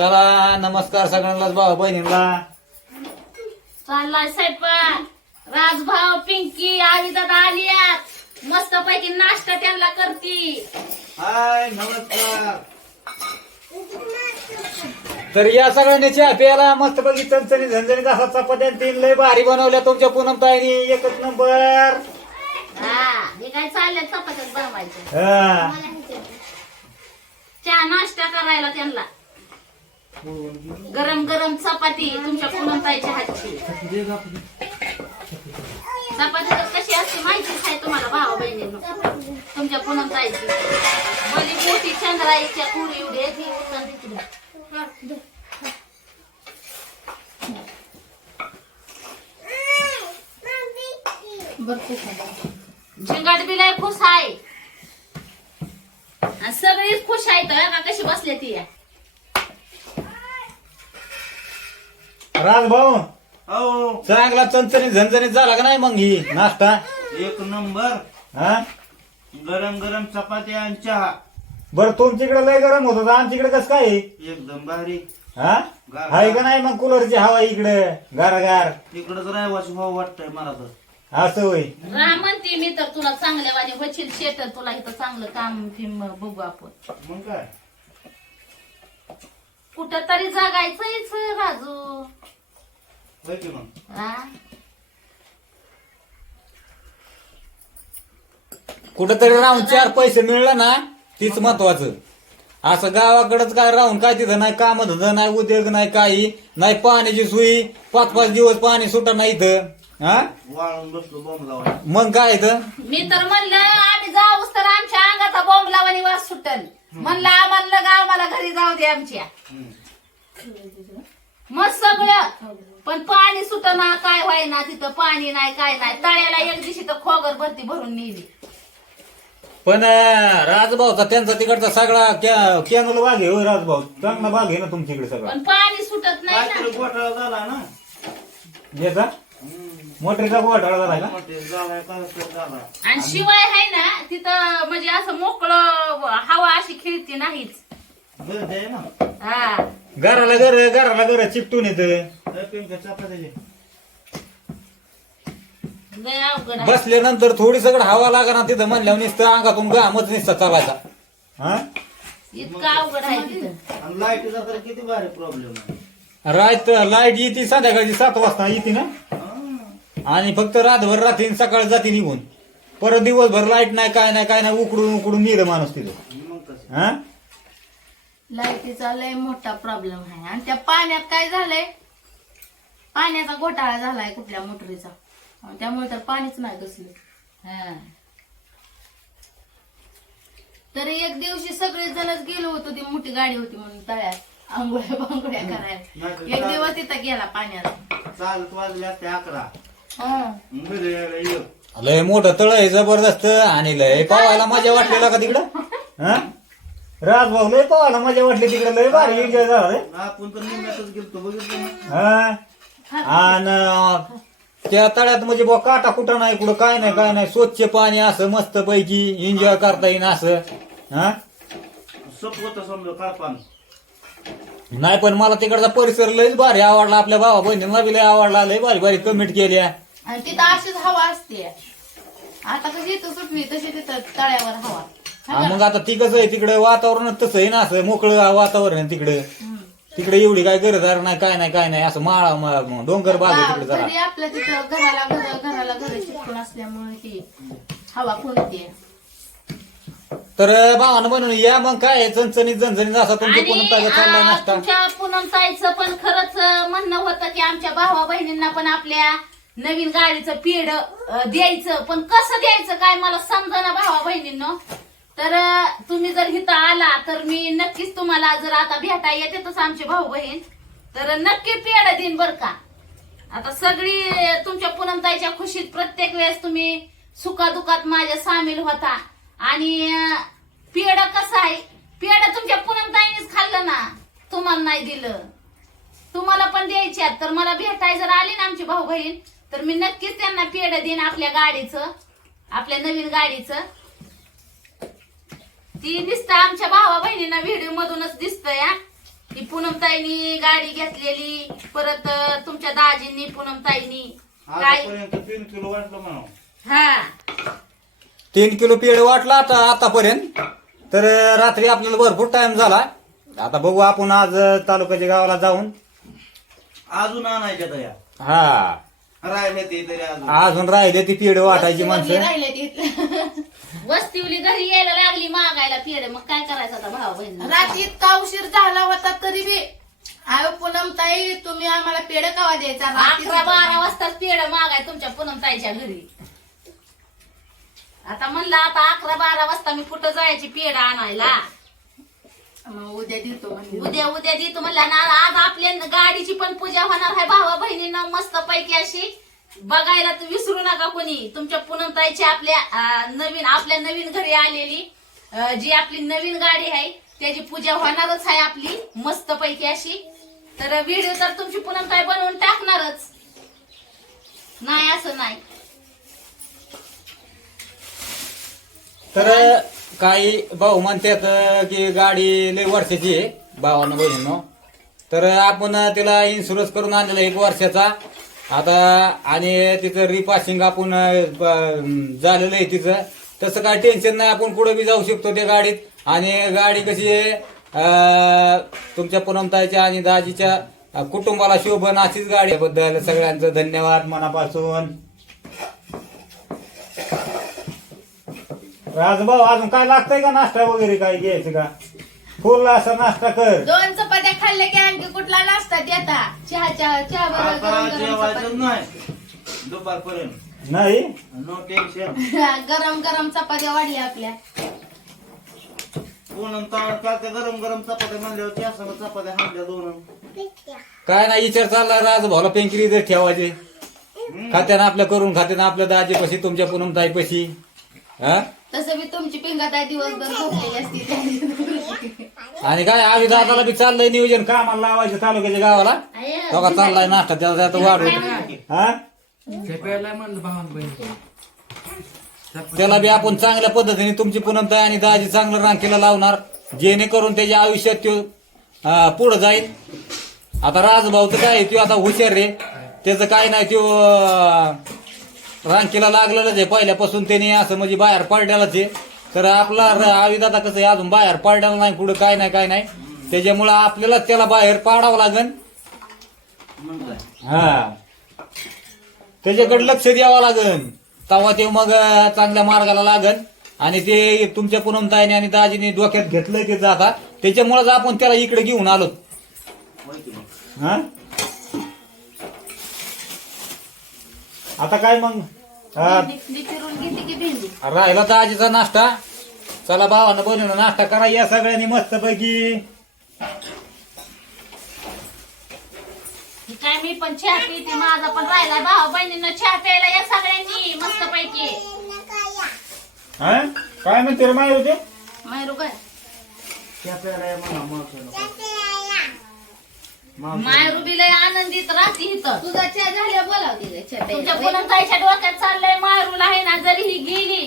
चला नमस्कार सगळ्यांनाच भाऊ बहिणींना. चाललाय स्वयंपाक. राजभाव पिंकी आविदादा आलियात. मस्त पैकी नाश्ता त्यांना करती. हाय नमस्कार. तर या सगळ्यांनी चहा प्यायला मस्त बघी चमचणी झणझणीत असा चपात्या तीन लय भारी बनवल्या तुमच्या पूनम ताईनी. एकच नंबर. हा हे काय चाललंय चपात्यात बनवायचं? हा. चहा नाश्ता करायला त्यांना. गरम गरम चपाती तुमच्या पुनमताईच्या हातची. चपाती तर कशी असते माहितीच आहे तुम्हाला भावा बहिणी तुमच्या पुनमताईची. बोली मोठी चंद्राईच्या पुरी उडे ती उचलून तिकडे. झिंगाट बिलाय खुश आहे. सगळीच खुश आहे तर कशी बसले ती राजभाऊ हो. चांगला चमचणीत झणझणीत झाला का नाही मग ही नाश्ता? एक नंबर. हा? गरम गरम चपाती आणि चहा. बरं तुमच्याकडे लय गरम होत होतं आमच्याकडे कसं काय? आहे? एकदम भारी. हा? आहे का नाही मग कूलरची हवा इकडे गारगार? इकडंच राहायचं भाऊ वाटतंय मला तर. असं होय. म्हणते मी तर तुला चांगल्या वाजे वचील शेत तुला इथं चांगलं काम फिम बघू आपण. मग काय? कुठं तरी जगायचंच राजू होय की मग? हा? कुठंतरी राहून चार पैसे मिळलं ना तीच महत्वाचं. असं गावाकडच काय राहून काय तिथं नाही काम धंदा नाही उद्योग नाही काही नाही पाण्याची सोयी पाच पाच दिवस पाणी सुटा नाही इथं. हा? वाळून बसलो बॉम्ब लावायला मग काय इथं? मी तर म्हणलं आम्ही जाऊस तर आमच्या अंगाचा बॉम्ब लावानी वास सुटल म्हणलं आम्हाला गाव मला घरी जाऊ दे आमच्या. मग सगळं. पण पाणी सुटना काय व्हायना तिथं? पाणी नाही काय नाही. तळ्याला एक दिवशी तर खोगर भरती भरून नेली. पण अं, राजभाऊचा त्यांचा तिकडचा सगळा कॅ- कॅनल बाग आहे होय राजभाऊ. चांगला बाग आहे ना तुमच्याकडे सगळा. पण पाणी सुटत नाही काहीतरी ना घोटाळा झाला ना. याचा? मोटरीचा घोटाळा झाला का? आणि शिवाय आहे ना तिथं म्हणजे असं मोकळं हवा अशी खेळती नाहीच. हा. घराला घर घराला घर चिपटून येत. लय अवघड आहे. बसल्यानंतर थोडी सगळं हवा लागा ना तिथं म्हणल्यावर नुसतं अंगातून घामच नुसता चालायचा. हा? इतकं अवघड आहे तिथं. आणि लाईटीचा तर किती भारी प्रॉब्लेम आहे. रात लाइट येते संध्याकाळची सात वाजता येते ना. आणि फक्त रातभर रात्री सकाळी जाते निघून. परत दिवसभर लाइट नाही काय नाही काय नाही उकडून उकडून निर माणूस तिथं. हा? लाईटीचा लय मोठा प्रॉब्लेम आहे. आणि त्या पाण्यात काय झालंय? पाण्याचा घोटाळा झालाय कुठल्या मोटरीचा. त्यामुळे तर पाणीच नाही घसलं हा. तरी एक दिवशी सगळेच जणच गेलो होतो ती मोठी गाडी होती म्हणून तळ्यात. आंघोळ्या बांगोळ्या करायला. एक दिवस तिथं गेला पाण्यात. चालत वाजले असते अकरा. हा. लय मोठं तळ आहे जबरदस्त आणि लय पावायला मजा वाटलेला का तिकडं? हा? राजभाऊ लय पावायला मजा वाटली तिकडे लय भारी एन्जॉय झाला रे. हा? आणि त्या तळ्यात म्हणजे बुवा काटा कुठं नाही कुठं काय नाही काय नाही. स्वच्छ पाणी असं मस्त पैकी एन्जॉय करता येईन असं. हा? नाही पण मला तिकडचा परिसर लयच भारी आवडला. आपल्या भावा बहिणींना बी लय आवडला लय भारी भारी कमेंट केल्या. आणि तिथं अशीच हवा असते. आता कशी इथं सुटली तशी तिथं तळ्यावर हवा. हा, मग आता ती कसं आहे तिकडे वातावरण तसं आहे ना असं मोकळं वातावरण आहे तिकडे. हम्म. तिकडे एवढी काय गरजदार नाही काय नाही काय नाही असं माळा म- डोंगर बाग आहे तिकडे जरा. घरी आपल्या तिथं घराला घर घराला घर चिटकून असल्यामुळे ती हवा कोणती तर भावानं बनवून या मग काय आहे, चणचणीत झणझणीत असा तुमच्या कोण चाललाय आ, नाश्ता. तुमच्या पूनम ताईचं पण खरंच म्हणणं होतं की आमच्या भावा बहिणींना पण आपल्या नवीन गाडीचं पेड द्यायचं. पण कसं द्यायचं काय मला समजा ना भावा बहिणींनो. तर तुम्ही जर इथं आला तर मी नक्कीच तुम्हाला जर आता भेटा येतेच आमचे भाऊ बहीण. तर नक्की पेड देईन बर का. आता सगळी तुमच्या पुनमताईच्या खुशीत प्रत्येक वेळेस तुम्ही सुखादुखात माझ्या सामील होता. आणि पेड कसं आहे? पेड तुमच्या पुनमताईनीच खाल्लं ना. तुम्हाला नाही दिलं. तुम्हाला पण द्यायची तर मला भेटाय जर आली ना आमची भाऊ बहीण तर मी नक्कीच त्यांना पेड देईन आपल्या गाडीचं आपल्या नवीन गाडीचं. ती दिसतं आमच्या भावा बहिणींना व्हिडिओ मधूनच दिसतंय हा. ही पूनमताईनी गाडी घेतलेली परत तुमच्या दाजींनी पूनमताईनी. काय? आतापर्यंत तीन किलो वाटलं म्हणा हा. तीन किलो पेड वाटला आता आतापर्यंत. तर रात्री आपल्याला भरपूर टाइम झाला. आता बघू आपण आज तालुक्याच्या गावाला जाऊन. अजून आणायच्या दया हा. राहिले ते तरी अजून. अजून राहिले ती पेड वाटायची माणसं. वस्तीवली घरी यायला लागली मागायला पेड मग काय करायचं आता भाऊ बहिणी? रात्री इतका उशीर झाला होता तरी बी. अहो पूनम ताई तुम्ही आम्हाला पेढ कवा द्यायचा? अकरा बारा वाजताच पेड मागाय तुमच्या पूनमताईच्या घरी. आता म्हणलं आता अकरा बारा वाजता मी कुठं जायची पेड आणायला? उद्या देतो म्हणजे उद्या उद्या देतो म्हणलं. ना आज आपल्या गाडीची पण पूजा होणार आहे. भावा बहिणींना मस्त पैकी अशी बघायला तर विसरू नका कोणी. तुमच्या पूनमताईची आपल्या अं, नवीन आपल्या नवीन घरी आलेली अं, जी आपली नवीन गाडी आहे त्याची पूजा होणारच आहे आपली. मस्त पैकी अशी. तर व्हिडिओ तर तुमची पुनमताई बनवून टाकणारच. नाही असं नाही. तर काही भाऊ म्हणतात की गाडी लय वर्षाची आहे भावानं बहिणीनं. तर आपण तिला इन्शुरन्स करून आणलेला एक वर्षाचा. आता आणि तिचं रिपासिंग आपण झालेलं आहे तिचं. तसं काय टेन्शन नाही आपण पुढे बी जाऊ शकतो त्या गाडीत. आणि गाडी कशी आहे तुमच्या पूनमताईच्या आणि दाजीच्या कुटुंबाला शोभन अशीच गाडी. बद्दल सगळ्यांचं धन्यवाद मनापासून. राजभाऊ अजून काय लागतंय का नाश्ता वगैरे काय घ्यायचं का? फुल असा नाश्ता कर. दोन चपात्या खाल्ले की आणखी कुठला नाश्ता देता? चहा चहा चहा बरोबर आता गरम गरम जेवायचं चपाती. नाही. दुपारपर्यंत. नाही? नो टेन्शन गरम गरम चपात्या वाढली आपल्या. पूनम गरम गरम चपात्या म्हणल्यावर त्या सगळं चपात्या हाणल्या दोन काय नाही विचार चालला. राजभाऊला पेंकरी इथे ठेवायचे. खात्यानं आपल्या करून खात्यानं आपल्या दाजी पशी तुमच्या पूनम ताई पशी हा? तसं बी तुमची पिंगात आहे दिवसभर झोपलेली असती. त्या आणि काय आम्ही दादाला बी चाललंय नियोजन. कामाला लावायचं तालुक्याच्या गावाला. बघा चाललाय नाश्ता त्याचा त्यात वाढून हा? खेपायला म्हणलं भावान बहिणी त्याला बी आपण चांगल्या पद्धतीने तुमची पूनमताई आणि दाजी चांगलं रांकीला लावणार. जेणेकरून त्याच्या आयुष्यात तो पुढे जाईल. आता राजभाऊ तर काय तो आता हुशार रे त्याचं काय नाही तो रांकीला लागलेलंच आहे. पहिल्यापासून त्याने असं म्हणजे बाहेर पडल्यालाच आहे. तर आपला आविद कसं आहे अजून बाहेर पडलेला नाही पुढे काय नाही काय नाही. त्याच्यामुळं आपल्यालाच त्याला बाहेर पाडावं लागेल हा. त्याच्याकडे लक्ष द्यावं लागन. तेव्हा ते मग चांगल्या मार्गाला लागन. आणि ते तुमच्या पुनमताईने आणि दाजीने डोक्यात घेतलंय ते जाता. त्याच्यामुळेच आपण त्याला इकडे घेऊन आलो हा? आता काय मग? हा, भेंडी चिरून घेते की भेंडी? राहिला दाजीचा नाश्ता. चला भावानं बनवून नाश्ता करा या सगळ्यांनी मस्त पैकी ही काय मी पण चहा पिते माझा पण राहिला. भाऊ बहिणींना चहा प्यायला या सगळ्यांनी मस्त पैकी हा? काय म्हणते रे माय होते मायरू काय त्या म्हणा. मावसाला. मायरू बी लय आनंदित राहते इथं. तुझा चहा झाल्या चहा तुमच्या. पुनमताईच्या डोक्यात चाललंय मायरूला आहे ना जरी ही गेली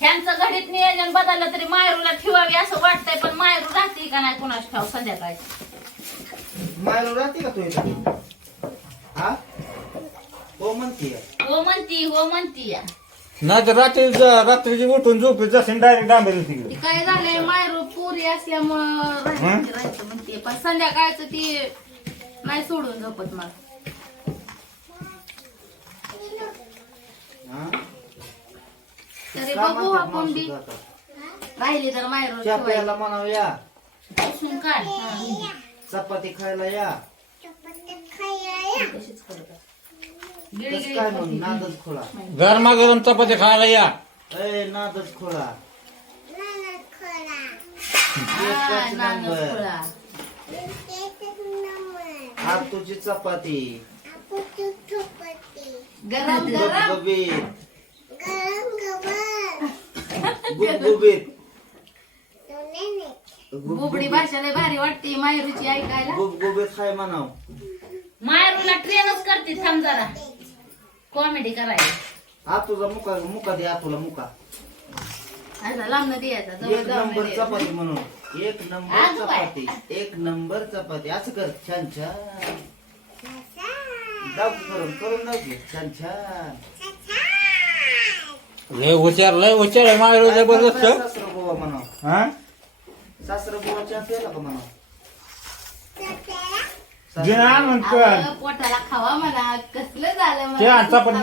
ह्यांचं घडीत नियोजन बदललं तरी मायरूला ठेवावी असं वाटतंय पण मायरू राहते का नाही कुणाच ठाव संध्याकाळी? मायरू राहते का तू इथं? हा? हो म्हणते हो म्हणती हो म्हणती या नाही तर रात्री रात्रीची उठून झोपी जसे डायरेक्ट डांबेल तिकडे. ती काय झालंय मायरू पुरी असल्यामुळं राहायचं राहायचं म्हणते पण संध्याकाळचं ती नाही सोडून झोपत मला. हा? तरी बघू? राहिली तर मायरू चहा ठेवायची. प्यायला म्हणावं या. पुसून काढ. चपाती खायला या. तशीच करत आहे. गिळी कसं गिळी काय. मग? नादच खोळा. गरमा गरम चपाती खायला या. ए नादच खोळा. हा, नंबर. हा तुझी चपाती. गरम गरम. गुबगुबीत. गुबगुबीत. बुबडी भाषा लय भारी वाटते मायरूची ऐकायला. गुबगुबीत खाय म्हणाव. मायरूला ट्रेनच करते थांब जरा. कॉमेडी करायला. हा तुझा मुका मुका दे तुला मुका. असा लांबनं द्यायचा जवळ एक जाऊन नंबर द्यायचा. चपाती म्हणून. एक नंबर. चपाती एक नंबर चपाती. असं कर. छान छान. दाव करून करून दाव की छान छान. लय हुशार लय हुशार आहे मायरू जबरदस्त. सासर गोवा म्हणा हा? सासर गोवा चहा प्याला का म्हणा जे ना म्हणतो पोटाला खावा म्हणा. कसलं झालं? ते पण.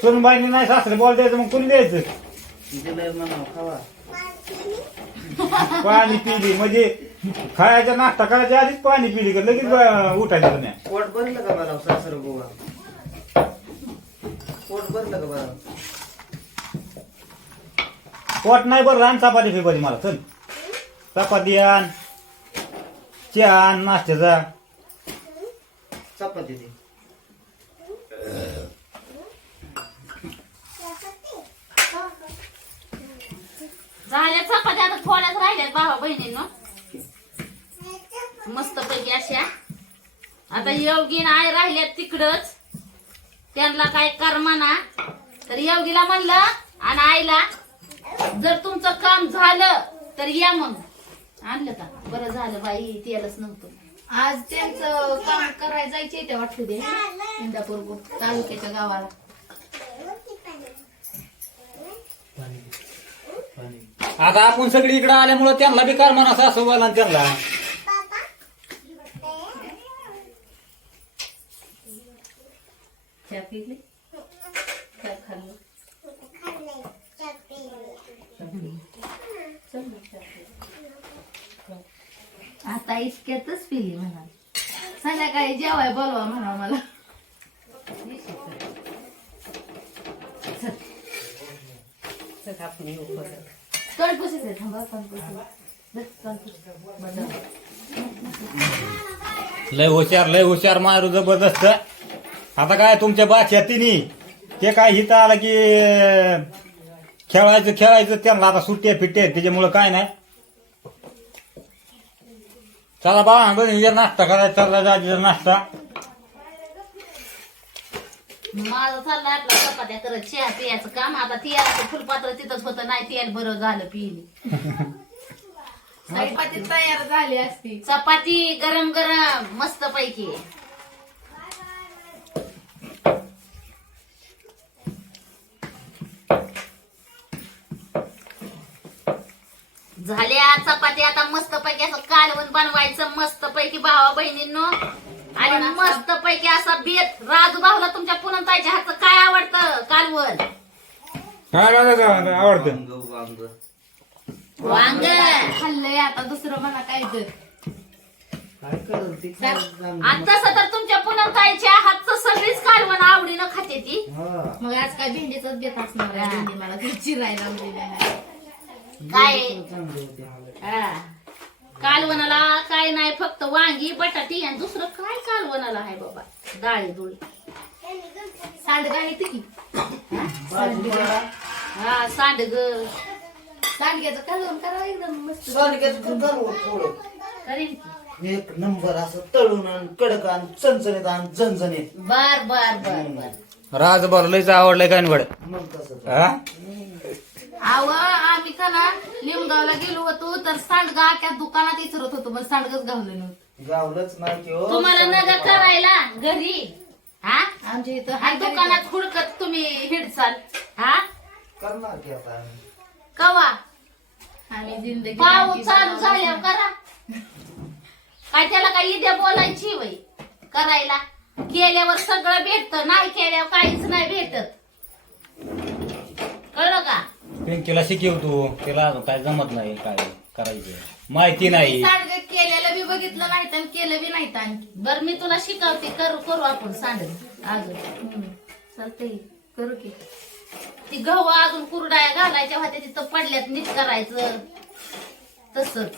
सुनबाईनी नाही सासरे बोल द्यायचं मग कोणी द्यायचं? म्हणा खावा. पाणी पिली म्हणजे खायचा नाश्ता करायच्या आधीच पाणी पिली का? लगेच ब- उठायचं नाही पोट भरलं का बरं सासर गोवा? पोट भरलं का बरं? पोट नाही बरं आण चपाती फेपाती मला चल. चपाती आण चहा आण नाश्त्याचा. चपाती दे झाल्या चपात्या आता थोड्याच राहिल्यात भावा बहिणींनो. मस्त पैकी अशा. आता योगीन आय राहिल्यात तिकडच. त्यांना काय कर म्हणा. तर योगीला म्हणलं आणि आईला जर तुमचं काम झालं तर या मग. आणलं का? बरं झालं बाई त्यालाच नव्हतं. आज त्यांचं काम करायला जायचे ते वाटलं ते. इंदापूर तालुक्याच्या गावाला. आता आपण सगळी इकडे आल्यामुळे त्यांना बी काय म्हणा सासूबाला व्हायला त्यांना. चहा पिली? खाल्लं? आता इतक्यातच पिली म्हणा संध्याकाळी जेवाय बोलवा म्हणा मला. तळपुशीच आहे थांबा तळपुशी लय हुशार लय हुशार मारू जबरदस्त आता काय तुमच्या बाच्या तिनी ते काय हिथं आलं की खेळायचं खेळायचं त्यांना आता सुट्ट्या फिट्ट्या त्याच्यामुळं काय नाही. चला बा नाश्ता करायचा चालला जायचा नाश्ता. माझं चाललंय आपलं चपात्या करत चहा पियाचं काम. आता तेलाचं फुलपात्र तिथंच होतं नाही तेल बरं झालं पिली. चपाती तयार झाली असती. चपाती गरम गरम मस्त पैकी. झाल्या चपाती आता मस्त पैकी असं कालवण बनवायचं मस्त पैकी भावा बहिणींनो आणि मस्त पैकी असा बेत राजू भाऊला तुमच्या पुनमताईच्या हातचं काय आवडतं कालवण? काय आवडतं? वांग खाल्लंय आता दुसरं म्हणा काय तर. तसं तर तुमच्या पुनमताईच्या हातचं सगळीच कालवण आवडीनं खाते ती. मग आज काय भेंडीचाच बेत असणार आहे भेंडी मला ती चिरायला. काय? हा. कालवणाला काय नाही फक्त वांगी बटाटी आणि दुसरं काय कालवणाला आहे बाबा? डाळी दुळी सांडगा येते की? भाजीपाला हा सांडग. सांडग्याचं कालवण करावं एकदम मस्त. सांडग्याचं तू कर थोडं. करीन एक नंबर असं तळून आण कडक आण चणचणीत आण झणझणीत. बर बर बर बर. राजभर लयच आवडलंय काय मग तसं हा? आव आम्ही का ना लिमगावला गेलो होतो तर सांडगा त्या दुकानात विचारत होतो पण सांडगच गावलं नव्हतं. गावलंच नाही की हो तुम्हाला नग करायला घरी? हा? आमच्या इथं आणि दुकानात खुडकत तुम्ही हिडसाल हा? करणार की आता आम्ही. कवा? आम्ही जिंदगी पाऊस चालू झाल्यावर करा. काय त्याला काय इद्या बोलायची वय? करायला. केल्यावर सगळं भेटत नाही केल्यावर काहीच नाही भेटत. कळलं का? पिंकीला शिकव तू. तिला अजून काय जमत नाही काय करायचं माहिती नाही. सांडग केलेलं बी बघितलं नाही तर केलं बी नाही आणखी. बर मी तुला शिकवते. करू करू आपण सांड अजून. चालतंय. करू की. ती गहू अजून कुरडाया घालायच्या होत्या तिथं पडल्यात नीट करायचं. तसच.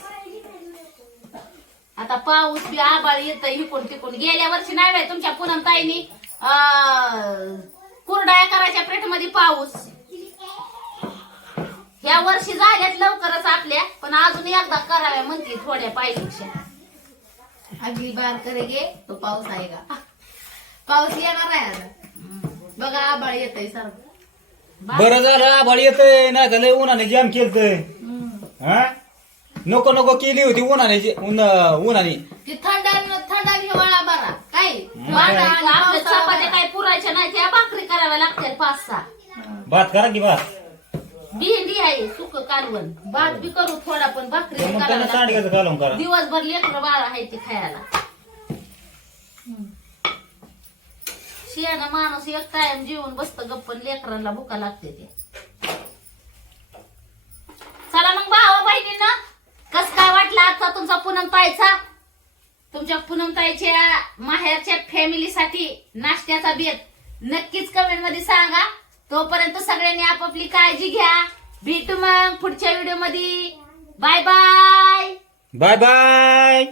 आता पाऊस बी आबाळ येत इकडून तिकडून. गेल्या वर्षी नाही बाई तुमच्या पुनम ताईनी कुरडाया करायच्या प्लेटमध्ये पाऊस. ह्या वर्षी झाल्यात लवकरच आपल्या पण अजून एकदा कराव्या म्हणते थोड्या पाहिजेपेक्षा अगदी बार करेगे तो पाऊस आहे का? पाऊस येणार आहे आता. बघा आबाळ येतय सारखं बरं झालं आभाळ येतंय नाही तर लय उन्हाने जाम केलतंय. हा? नको नको केली होती उन्हाने जी- उन उन्हाने. ती थंड थंड हिवाळा बरा. काय? वाटा आपल्या चपात्या बरा. काय पुरायच्या नाही त्या भाकरी कराव्या लागतात पाच सहा भात करा की भात? भेंडी आहे सुक कारवण. भात बी करू थोडा पण भाकरी बी मग. सांडग्याचं करा. दिवसभर लेकर बाळ आहे ते खायला. शियाना माणूस एक टाइम जेवून बसत गप्पन लेकरांना भुका लागते ते. चला मग भावा बहिणींना कस काय वाटला आजचा तुमचा पूनम ताईचा तुमच्या पूनम ताईच्या माहेरच्या फॅमिलीसाठी नाश्त्याचा बेत नक्कीच कमेंटमध्ये सांगा. तोपर्यंत सगळ्यांनी आपापली काळजी घ्या. भेटू मग पुढच्या व्हिडिओमध्ये. Bye bye bye bye